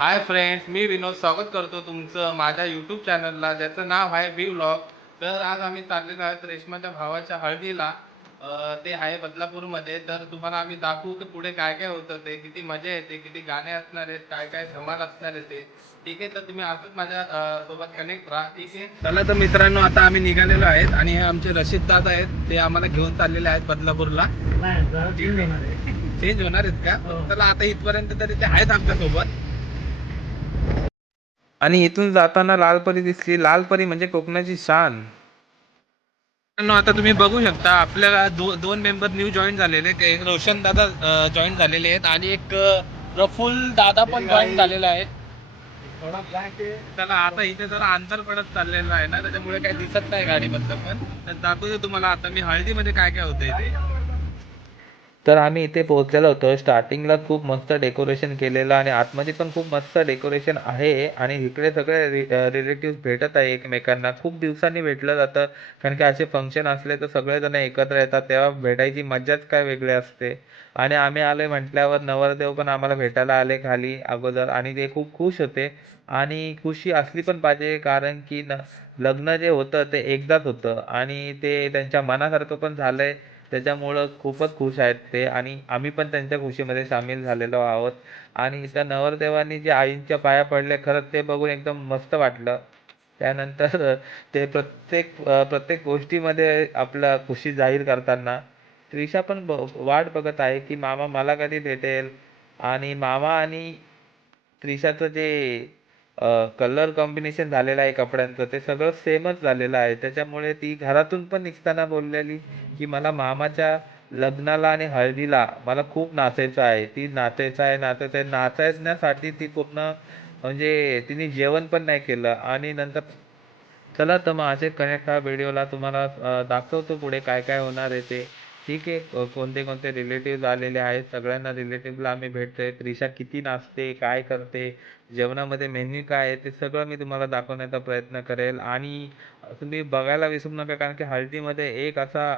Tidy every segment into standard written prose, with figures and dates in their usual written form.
Hi friends, मी विनोद स्वागत करतो तुमचं माझ्या यूट्यूब चॅनलला ज्याचं नाव आहे व्ही व्लॉग. तर आज आम्ही चाललेलो आहोत रेश्माच्या भावाच्या हळदीला. ते आहे बदलापूरमध्ये. तर तुम्हाला आम्ही दाखवू की पुढे काय काय होतं, ते किती मजा येते, किती गाणे असणार आहेत, काय काय धमाल असणार आहे ते. ठीक आहे, तर तुम्ही असंच माझ्या सोबत कनेक्ट राहा. ठीक आहे, चला तर मित्रांनो, आता आम्ही निघालेलो आहेत आणि हे आमचे रशीद दादा आहेत, ते आम्हाला घेऊन चाललेले आहेत बदलापूरला. चेंज होणार आहेत का? चला, आता इथपर्यंत तरी ते आहेत आमच्या सोबत. आणि इथून जाताना लालपरी दिसली. लालपरी म्हणजे कोकणाची शान. आता तुम्ही बघू शकता आपल्याला दोन मेंबर न्यू जॉईन झालेले आहेत. एक रोशन दादा जॉईन झालेले आहेत आणि एक प्रफुल्ल दादा पण जॉईन झालेला आहे. त्याला आता इथे जरा अंतर पडत चाललेलं आहे ना, त्याच्यामुळे काही दिसत नाही गाडीमधलं. पण तर दाखवतो तुम्हाला आता मी हळदीमध्ये काय काय होतंय ते. तर आम्ही इथे पोहोचलेलो होतो. स्टार्टिंगला खूप मस्त डेकोरेशन केलेलं आणि आतमध्ये पण खूप मस्त डेकोरेशन आहे आणि इकडे सगळे रिलेटिव्ह भेटत आहे एकमेकांना. खूप दिवसांनी भेटलं जातं, कारण की असे फंक्शन असले तर सगळेजण एकत्र येतात, तेव्हा भेटायची मजाच काय वेगळी असते. आणि आम्ही आलोय म्हटल्यावर नवरदेव पण आम्हाला भेटायला आले खाली अगोदर आणि ते खूप खुश होते. आणि खुशी असली पण पाहिजे, कारण की लग्न जे होतं ते एकदाच होतं आणि ते त्यांच्या मनासारखं पण झालंय. त्याच्यामुळं खूपच खुश आहेत ते आणि आम्ही पण त्यांच्या खुशीमध्ये सामील झालेलो आहोत. आणि त्या नवरदेवांनी जे आईंच्या पाया पडले, खरंच ते बघून एकदम मस्त वाटलं. त्यानंतर ते प्रत्येक गोष्टीमध्ये आपला खुशी जाहीर करताना त्रिशा पण वाट बघत आहे की मामा मला कधी भेटेल. आणि मामा आणि त्रिशाचं जे कलर कॉम्बिनेशन झालेलं आहे कपड्यांचं, ते सगळं सेमच झालेलं आहे. त्याच्यामुळे ती घरातून पण निघताना बोललेली की मला मामाच्या लग्नाला आणि हळदीला मला खूप नाचायचं आहे. ती नाचण्यासाठी ती पूर्ण म्हणजे तिने जेवण पण नाही केलं. आणि नंतर चला तर मग असे कनेक्ट हा व्हिडिओला तुम्हाला दाखवतो पुढे काय काय होणार आहे ते. ठीक आहे. कोणते कोणते रिलेटिव्ह आलेले आहेत, सगळ्यांना रिलेटिव्हला आम्ही भेटतोय. त्रिशा किती नाचते, काय करते, जेवणामध्ये मेन्यू काय आहे, ते सगळं मी तुम्हाला दाखवण्याचा प्रयत्न करेल. आणि तुम्ही बघायला विसरू नका, कारण की हळदीमध्ये एक असा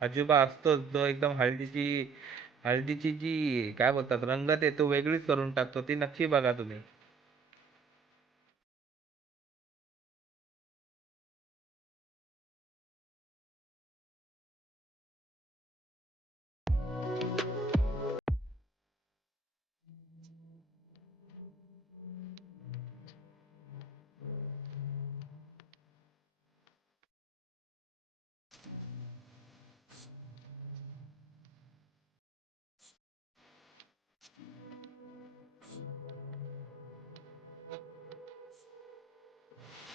अजूबा असतोच जो एकदम हळदीची जी काय बोलतात रंगत आहे तो वेगळीच करून टाकतो. ती नक्की बघा तुम्ही.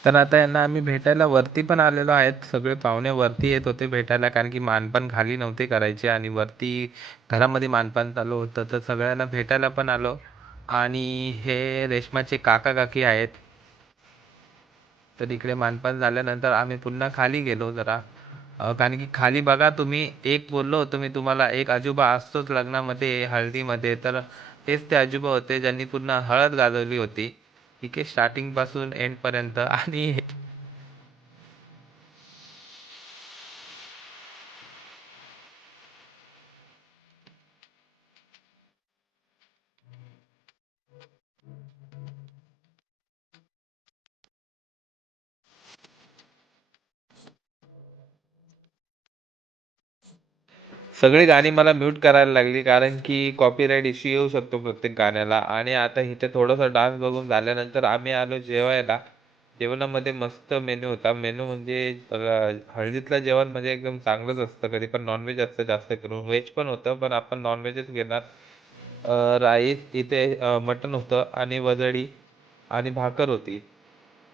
तर आता यांना आम्ही भेटायला वरती पण आलेलो आहेत. सगळे पाहुणे वरती येत होते भेटायला, कारण की मानपान खाली नव्हते करायचे आणि वरती घरामध्ये मानपान चालू होतं. तर सगळ्यांना भेटायला पण आलो. आणि हे रेश्माचे काका काकी आहेत. तर इकडे मानपान झाल्यानंतर आम्ही पुन्हा खाली गेलो जरा. कारण की खाली बघा तुम्ही, एक बोललो होतो मी तुम्हाला, एक आजोबा असतोच लग्नामध्ये हळदीमध्ये. तर तेच ते आजोबा होते ज्यांनी पूर्ण हळद गाजवली होती. ठीक आहे, स्टार्टिंग पासून एंड पर्यंत. आणि सगळी गाणी मला म्यूट करायला लागली, कारण की कॉपीराईट इश्यू येऊ शकतो प्रत्येक गाण्याला. आणि आता इथे थोडासा डान्स बघून झाल्यानंतर आम्ही आलो जेवायला. जेवणामध्ये मस्त मेनू होता. मेनू म्हणजे हळदीतलं जेवण म्हणजे एकदम चांगलंच असतं. कधी पण नॉनव्हेज असतं जास्त करून. व्हेज पण होतं, पण आपण नॉनव्हेजच घेणार. राईस इथे, मटण होतं आणि वजडी आणि भाकर होती.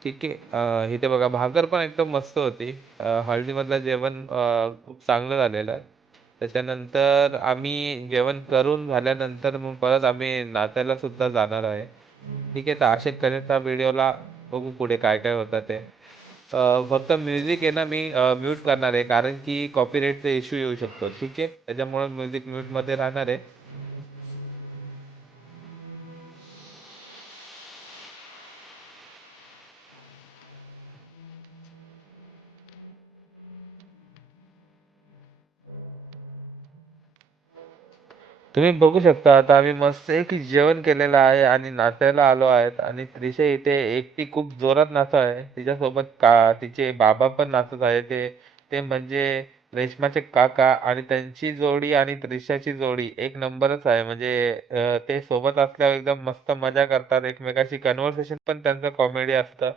ठीक आहे. इथे बघा भाकर पण एकदम मस्त होती. हळदीमधलं जेवण खूप चांगलं झालेलं आहे. त्याच्यानंतर आम्ही जेवण करून झाल्यानंतर मग परत आम्ही नाचायला सुद्धा जाणार आहे. ठीक आहे, तर असे करत व्हिडिओला बघू पुढे काय काय होतं ते. फक्त म्युझिक आहे ना, मी म्यूट करणार आहे, कारण की कॉपीराईटचा इश्यू येऊ शकतो. ठीक आहे, त्याच्यामुळे म्युझिक म्यूटमध्ये राहणार आहे. तुम्ही बघू शकता आता आम्ही मस्त एक जेवण केलेलं आहे आणि नाचायला आलो आहेत आणि त्रिशा इथे एकटी खूप जोरात नाचत आहे. तिच्यासोबत तिचे बाबा पण नाचत आहे. ते ते म्हणजे रेश्माचे काका आणि त्यांची जोडी आणि त्रिशाची जोडी एक नंबरच आहे. म्हणजे ते सोबत असल्यावर एकदम मस्त मजा करतात. एकमेकाशी कन्व्हर्सेशन पण त्यांचं कॉमेडी असतं.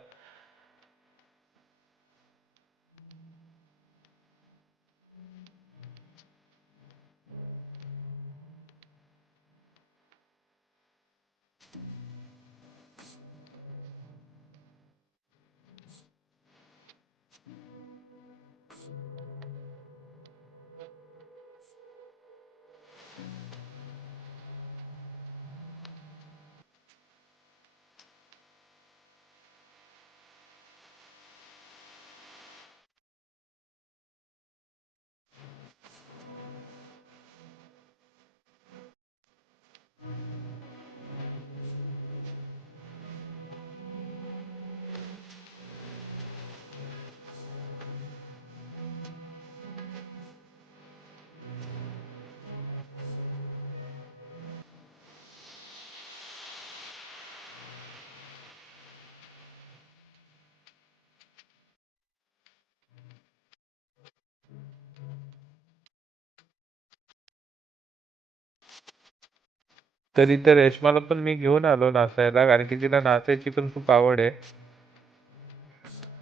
तरी तर रेश्माला पण मी घेऊन आलो नाचायला कारण की तिला नाचायची पण खूप आवड आहे.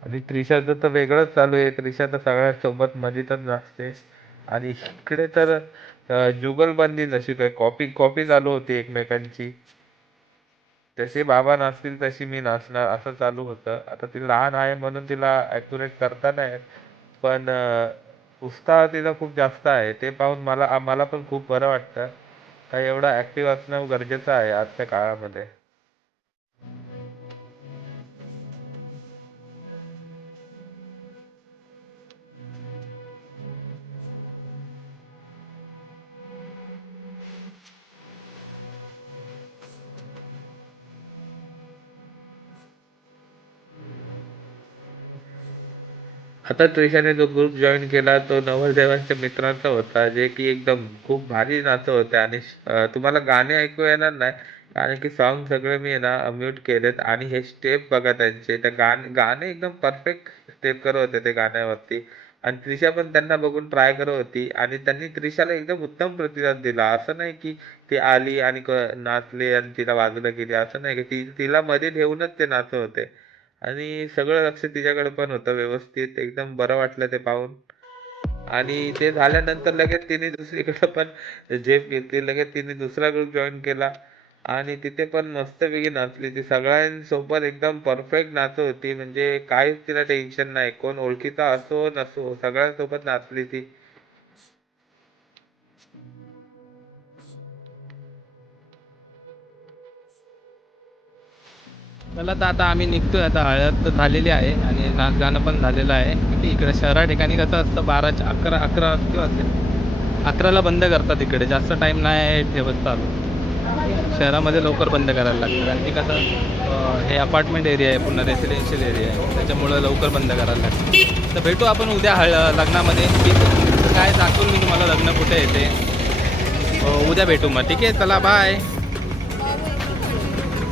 आणि त्रिशाचं तर वेगळंच चालू आहे. त्रिशा तर सगळ्यांसोबत मजेतच नाचते. आणि इकडे तर जुगलबंदी जशी काय कॉपी कॉपी चालू होती एकमेकांची. जसे बाबा नाचतील तशी मी नाचणार असं चालू होतं. आता ती लहान आहे म्हणून तिला ॲक्युरेट करता नाही येत. पण उत्साह तिला खूप जास्त आहे. ते पाहून मला पण खूप बरं वाटतं. का एवढा ॲक्टिव्ह असणं गरजेचं आहे आजच्या काळामध्ये. आता त्रिशाने जो ग्रुप जॉईन केला तो नवरदेवांच्या मित्रांचा होता जे की एकदम खूप भारी नाचत होते आणि तुम्हाला गाणे ऐकू येणार नाही कारण की सॉन्ग सगळे मी आहे ना म्यूट केलेत आणि हे स्टेप बघा त्यांचे त्या गाणे एकदम परफेक्ट स्टेप करत होते ते गाण्यावरती. आणि त्रिशा पण त्यांना बघून ट्राय करत होती आणि त्यांनी त्रिशाला एकदम उत्तम प्रतिसाद दिला. असं नाही की ती आली आणि नाचली आणि तिला बाजूला गेली असं नाही की तिला मध्ये ठेवूनच ते नाचत होते. आणि सगळं लक्ष तिच्याकडे पण होतं व्यवस्थित. एकदम बरं वाटलं ते पाहून. आणि ते झाल्यानंतर लगेच तिने दुसरीकडे पण झेप घेतली. लगेच तिने दुसरा ग्रुप जॉईन केला आणि तिथे पण मस्तपैकी नाचली. ती सगळ्यांसोबत एकदम परफेक्ट नाचत होती. म्हणजे काहीच तिला टेन्शन नाही. कोण ओळखीचा असो नसो सगळ्यांसोबत नाचली ती. चला तर आता आम्ही निघतोय. आता हळद तर झालेली आहे आणि नाच गाणं पण झालेलं आहे. इकडे शहरा ठिकाणी कसं असतं 12च्या 11 किती वाजले 11ला बंद करतात. इकडे जास्त टाईम नाही ठेवत चालू. शहरामध्ये लवकर बंद करायला लागतं कारण की कसं हे अपार्टमेंट एरिया आहे पूर्ण रेसिडेन्शियल एरिया आहे त्याच्यामुळं लवकर बंद करायला लागतं. तर भेटू आपण उद्या लग्नामध्ये. मी काय दाखवून मी तुम्हाला लग्न कुठे येते. उद्या भेटू मग ठीक आहे. चला बाय.